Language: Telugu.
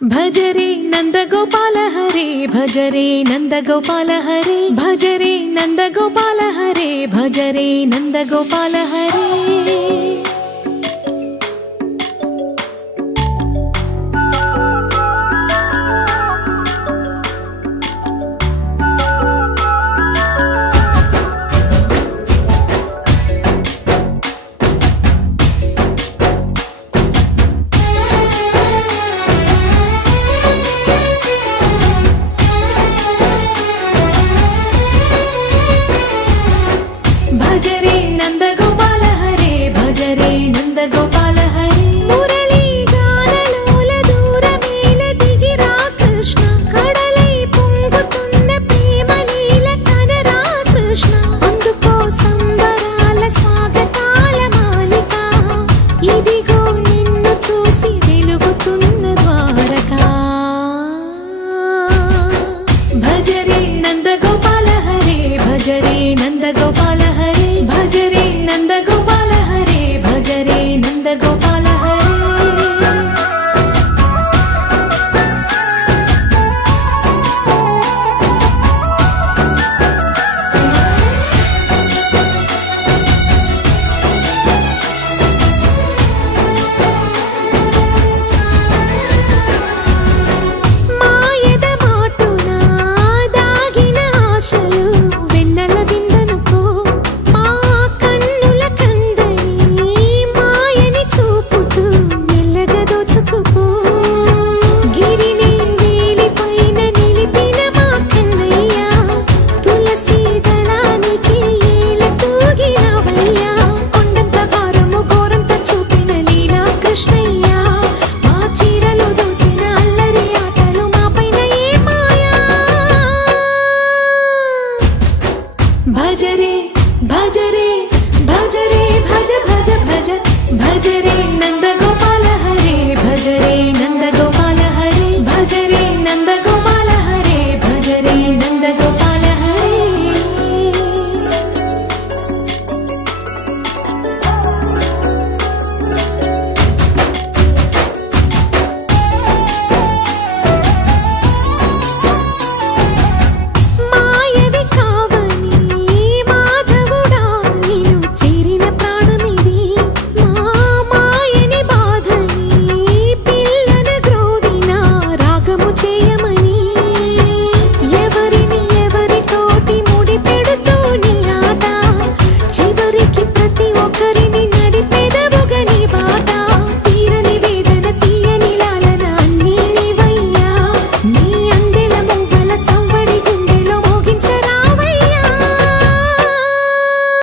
భజరే నందగోపాల హరే భజరే నందగోపాల హరే భజరే నందగోపాల హరే భజరే నందగోపాల హరే భజరే నందగోపాల హరే భజరే నందగోపాల హరే మురళీ గానలోల దూరమేల దిగిరా కృష్ణ కడలై పొంగుతున్న ప్రేమ లీల కనరా కృష్ణ అందుకో సంబరాల స్వాగతాల మాలిక ఇదిగో నిన్ను చూసి వెలుగుతున్న ద్వారకా భజరే నందగోపాల హరే భజరే నందగోపాల